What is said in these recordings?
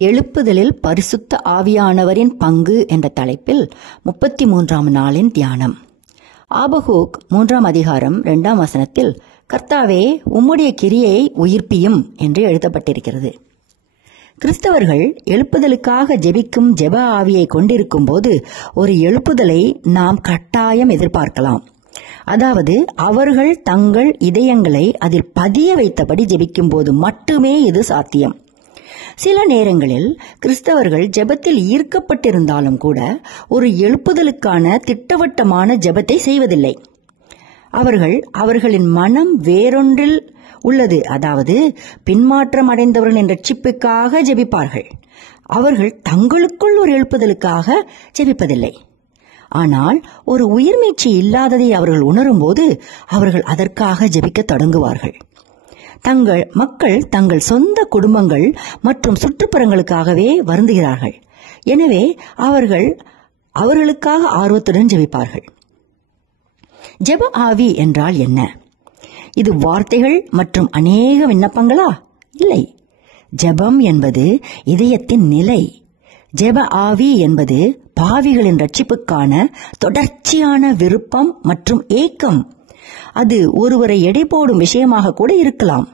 எழுப்புதலில் பரிசுத்த ஆவியானவரின் பங்கு என்ற தலைப்பில் 33ஆம் நாளின் தியானம். ஆபகூக் 3ஆம் அதிகாரம் 2ஆம் வசனத்தில், கர்த்தாவே உம்முடைய கிரியையை உயிர்ப்பியும் என்று எழுதப்பட்டிருக்கிறது. கிறிஸ்தவர்கள் எழுப்புதலுக்காக ஜெபிக்கும் ஜெப ஆவியை கொண்டிருக்கும் போது ஒரு எழுப்புதலை நாம் கட்டாயம் எதிர்பார்க்கலாம். அதாவது அவர்கள் தங்கள் இதயங்களை அதில் பதிய வைத்தபடி ஜெபிக்கும் போது மட்டுமே இது சாத்தியம். சில நேரங்களில் கிறிஸ்தவர்கள் ஜெபத்தில் ஈர்க்கப்பட்டிருந்தாலும் கூட ஒரு எழுப்புதலுக்கான திட்டவட்டமான ஜெபத்தை செய்வதில்லை. அவர்களின் மனம் வேறொன்றில் உள்ளது. அதாவது பின்மாற்றம் அடைந்தவர்களின் ரட்சிப்புக்காக ஜெபிப்பார்கள். அவர்கள் தங்களுக்குள் ஒரு எழுப்புதலுக்காக ஜெபிப்பதில்லை. ஆனால் ஒரு உயிர்மீட்சி இல்லாததை அவர்கள் உணரும் போது அவர்கள் அதற்காக ஜெபிக்க தொடங்குவார்கள். தங்கள் மக்கள் தங்கள் சொந்த குடும்பங்கள் மற்றும் சுற்றுப்புறங்களுக்காகவே வருந்துகிறார்கள். எனவே அவர்களுக்காக ஆர்வத்துடன் ஜெபிப்பார்கள். ஜெப ஆவி என்றால் என்ன? இது வார்த்தைகள் மற்றும் அநேக விண்ணப்பங்களா? இல்லை. ஜெபம் என்பது இதயத்தின் நிலை. ஜெப ஆவி என்பது பாவிகளின் ரட்சிப்புக்கான தொடர்ச்சியான விருப்பம் மற்றும் ஏக்கம். அது ஒருவரை எடை போடும் விஷயமாக கூட இருக்கலாம்.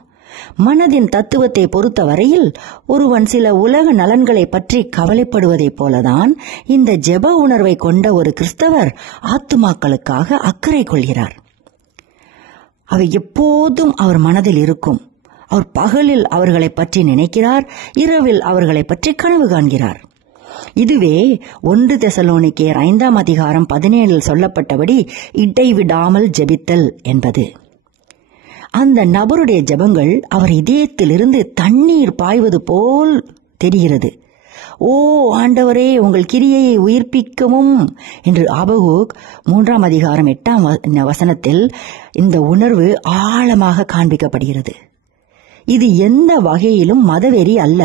மனதின் தத்துவத்தை பொறுத்த வரையில் ஒருவன் சில உலக நலன்களை பற்றி கவலைப்படுவதைப் போலதான் இந்த ஜெப உணர்வை கொண்ட ஒரு கிறிஸ்தவர் ஆத்துமாக்களுக்காக அக்கறை கொள்கிறார். அவை எப்போதும் அவர் மனதில் இருக்கும். அவர் பகலில் அவர்களை பற்றி நினைக்கிறார், இரவில் அவர்களை பற்றி கனவு காண்கிறார். இதுவே 1 தெசலோனிக்கேயர் 5ஆம் அதிகாரம் 17 சொல்லப்பட்டபடி இடைவிடாமல் ஜெபித்தல் என்பது. அந்த நபருடைய ஜெபங்கள் அவர் இதயத்திலிருந்து தண்ணீர் பாய்வது போல் தெரிகிறது. ஓ ஆண்டவரே, உங்கள் கிரியையை உயிர்ப்பிக்கவும் என்று ஆபகூக் 3ஆம் அதிகாரம் 8ஆம் வசனத்தில் இந்த உணர்வு ஆழமாக காண்பிக்கப்படுகிறது. இது எந்த வகையிலும் மதவெறி அல்ல.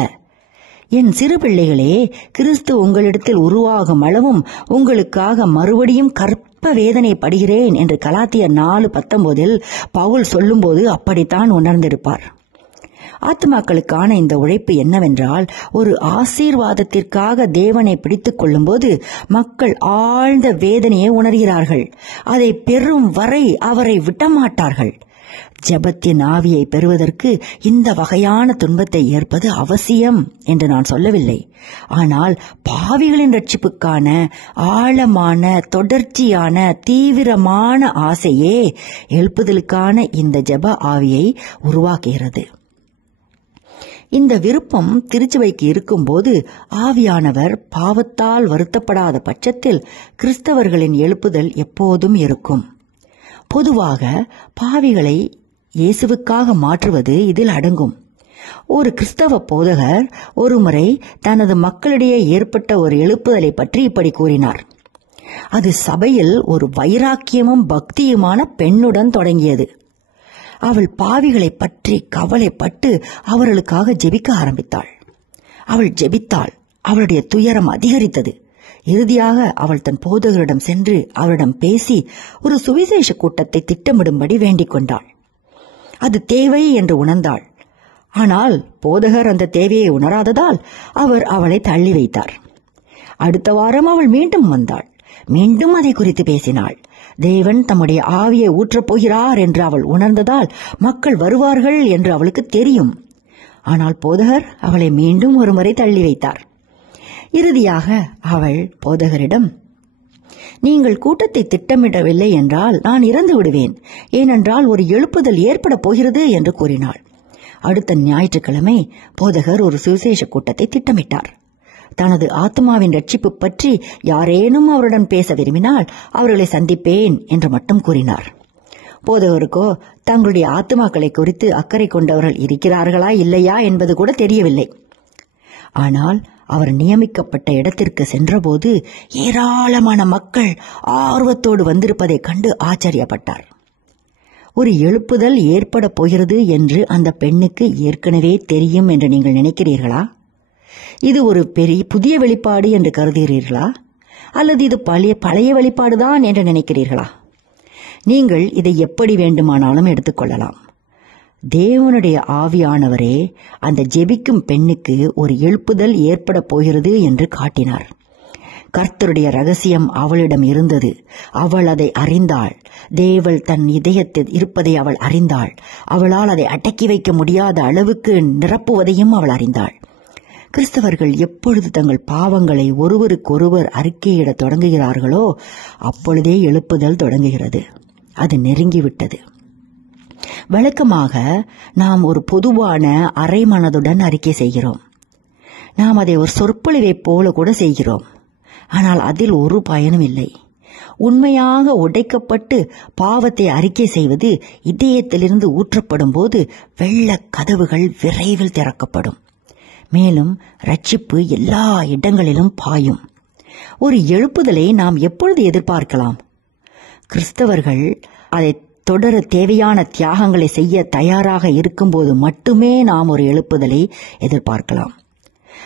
என் சிறு பிள்ளைகளே, கிறிஸ்து உங்களிடத்தில் உருவாகும் அளவும் உங்களுக்காக மறுபடியும் கற்ப வேதனை படுகிறேன் என்று கலாத்தியர் 4:19 பவுல் சொல்லும்போது அப்படித்தான் உணர்ந்திருப்பார். ஆத்மாக்களுக்கான இந்த உழைப்பு என்னவென்றால், ஒரு ஆசீர்வாதத்திற்காக தேவனை பிடித்துக் கொள்ளும் போது மக்கள் ஆழ்ந்த வேதனையை உணர்கிறார்கள். அதை பெறும் வரை அவரை விட்டமாட்டார்கள். ஜெபத்தின் ஆவியை பெறுவதற்கு இந்த வகையான துன்பத்தை ஏற்பது அவசியம் என்று நான் சொல்லவில்லை. ஆனால் பாவிகளின் ரட்சிப்புக்கான ஆழமான, தொடர்ச்சியான, தீவிரமான ஆசையே எழுப்புதலுக்கான இந்த ஜெப ஆவியை உருவாக்குகிறது. இந்த விருப்பம் திருச்சபைக்கு இருக்கும்போது ஆவியானவர் பாவத்தால் வருத்தப்படாத பட்சத்தில் கிறிஸ்தவர்களின் எழுப்புதல் எப்போதும் இருக்கும். பொதுவாக பாவிகளை இயேசுவுக்காக மாற்றுவது இதில் அடங்கும். ஒரு கிறிஸ்தவ போதகர் ஒருமுறை தனது மக்களிடையே ஏற்பட்ட ஒரு எழுப்புதலை பற்றி இப்படி கூறினார். அது சபையில் ஒரு வைராக்கியமும் பக்தியுமான பெண்ணுடன் தொடங்கியது. அவள் பாவிகளை பற்றி கவலைப்பட்டு அவர்களுக்காக ஜெபிக்க ஆரம்பித்தாள். அவள் ஜெபித்தாள். அவளுடைய துயரம் அதிகரித்தது. இறுதியாக அவள் தன் போதகரிடம் சென்று அவரிடம் பேசி ஒரு சுவிசேஷ கூட்டத்தை திட்டமிடும்படி வேண்டிக் கொண்டாள். அது தேவை என்று உணர்ந்தாள். ஆனால் போதகர் அந்த தேவையை உணராததால் அவர் அவளை தள்ளி வைத்தார். அடுத்த வாரம் அவள் மீண்டும் வந்தாள். மீண்டும் அதை குறித்து பேசினாள். தேவன் தம்முடைய ஆவியை ஊற்றப் போகிறார் என்று அவள் உணர்ந்ததால் மக்கள் வருவார்கள் என்று அவளுக்கு தெரியும். ஆனால் போதகர் அவளை மீண்டும் ஒருமுறை தள்ளி வைத்தார். இறுதியாக அவள் போதகரிடம், நீங்கள் கூட்டத்தை திட்டமிடவில்லை என்றால் நான் இறந்து விடுவேன், ஏனென்றால் ஒரு எழுப்புதல் ஏற்பட போகிறது என்று கூறினாள். அடுத்த ஞாயிற்றுக்கிழமை போதகர் ஒரு சுவிசேஷ கூட்டத்தை திட்டமிட்டார். தனது ஆத்மாவின் ரட்சிப்பு பற்றி யாரேனும் அவருடன் பேச விரும்பினால் அவர்களை சந்திப்பேன் என்று மட்டும் கூறினார். போதகருக்கோ தங்களுடைய ஆத்மாக்களை குறித்து அக்கறை கொண்டவர்கள் இருக்கிறார்களா இல்லையா என்பது கூட தெரியவில்லை. ஆனால் அவர் நியமிக்கப்பட்ட இடத்திற்கு சென்றபோது ஏராளமான மக்கள் ஆர்வத்தோடு வந்திருப்பதைக் கண்டு ஆச்சரியப்பட்டார். ஒரு எழுப்புதல் ஏற்பட போகிறது என்று அந்த பெண்ணுக்கு ஏற்கனவே தெரியும் என்று நீங்கள் நினைக்கிறீர்களா? இது ஒரு புதிய வெளிப்பாடு என்று கருதுகிறீர்களா? அல்லது இது பழைய வெளிப்பாடுதான் என்று நினைக்கிறீர்களா? நீங்கள் இதை எப்படி வேண்டுமானாலும் எடுத்துக்கொள்ளலாம். தேவனுடைய ஆவியானவரே அந்த ஜெபிக்கும் பெண்ணுக்கு ஒரு எழுப்புதல் ஏற்பட போகிறது என்று காட்டினார். கர்த்தருடைய ரகசியம் அவளிடம் இருந்தது. அவள் அதை அறிந்தாள். தேவள் தன் இதயத்தில் இருப்பதை அவள் அறிந்தாள். அவளால் அதை அடக்கி வைக்க முடியாத அளவுக்கு நிரப்புவதையும் அவள் அறிந்தாள். கிறிஸ்தவர்கள் எப்பொழுது தங்கள் பாவங்களை ஒருவருக்கொருவர் அறிக்கையிட தொடங்குகிறார்களோ அப்பொழுதே எழுப்புதல் தொடங்குகிறது. அது நெருங்கிவிட்டது. வழக்கமாக நாம் ஒரு பொதுவான அரை மனதுடன் அறிக்கை செய்கிறோம். நாம் அதை ஒரு சொற்பொழிவைப் போல கூட செய்கிறோம். ஆனால் அதில் ஒரு பயனும் இல்லை. உண்மையாக உடைக்கப்பட்டு பாவத்தை அறிக்கை செய்வது இதயத்திலிருந்து ஊற்றப்படும் போது வெள்ள கதவுகள் விரைவில் திறக்கப்படும். மேலும் ரட்சிப்பு எல்லா இடங்களிலும் பாயும். ஒரு எழுப்புதலை நாம் எப்பொழுது எதிர்பார்க்கலாம்? கிறிஸ்தவர்கள் அதை தொடர தேவையான தியாகங்களை செய்ய தயாராக இருக்கும்போது மட்டுமே நாம் ஒரு எழுப்புதலை எதிர்பார்க்கலாம்.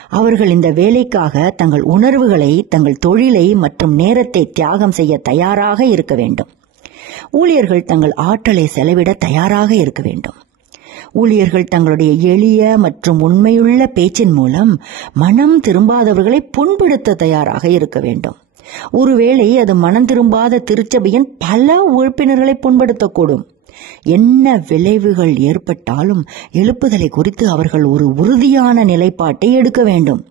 அவர்கள் இந்த வேலைக்காக தங்கள் உணர்வுகளை, தங்கள் தொழிலை மற்றும் நேரத்தை தியாகம் செய்ய தயாராக இருக்க வேண்டும். ஊழியர்கள் தங்கள் ஆற்றலை செலவிட தயாராக இருக்க வேண்டும். ஊழியர்கள் தங்களுடைய எளிய மற்றும் உண்மையுள்ள பேச்சின் மூலம் மனம் திரும்பாதவர்களை புண்படுத்த தயாராக இருக்க வேண்டும். ஒருவேளை அது மனம் திரும்பாத திருச்சபையின் பல உறுப்பினர்களை புண்படுத்தக்கூடும். என்ன விளைவுகள் ஏற்பட்டாலும் எழுப்புதலை குறித்து அவர்கள் ஒரு உறுதியான நிலைப்பாட்டை எடுக்க வேண்டும்.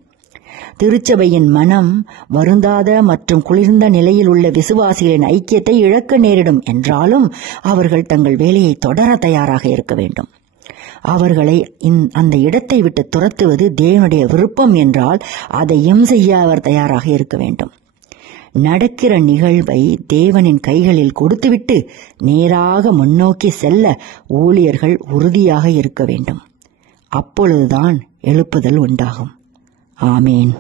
திருச்சபையின் மனம் வருந்தாத மற்றும் குளிர்ந்த நிலையில் உள்ள விசுவாசிகளின் ஐக்கியத்தை இழக்க நேரிடும் என்றாலும் அவர்கள் தங்கள் வேலையை தொடர தயாராக இருக்க வேண்டும். அவர்களை அந்த இடத்தை விட்டு துரத்துவது தேவனுடைய விருப்பம் என்றால் அதையும் செய்ய அவர் தயாராக இருக்க வேண்டும். நடக்கிற நிகழ்வை தேவனின் கைகளில் கொடுத்துவிட்டு நேராக முன்னோக்கி செல்ல ஊழியர்கள் உறுதியாக இருக்க வேண்டும். அப்பொழுதுதான் எழுப்புதல் உண்டாகும். ஆமேன்.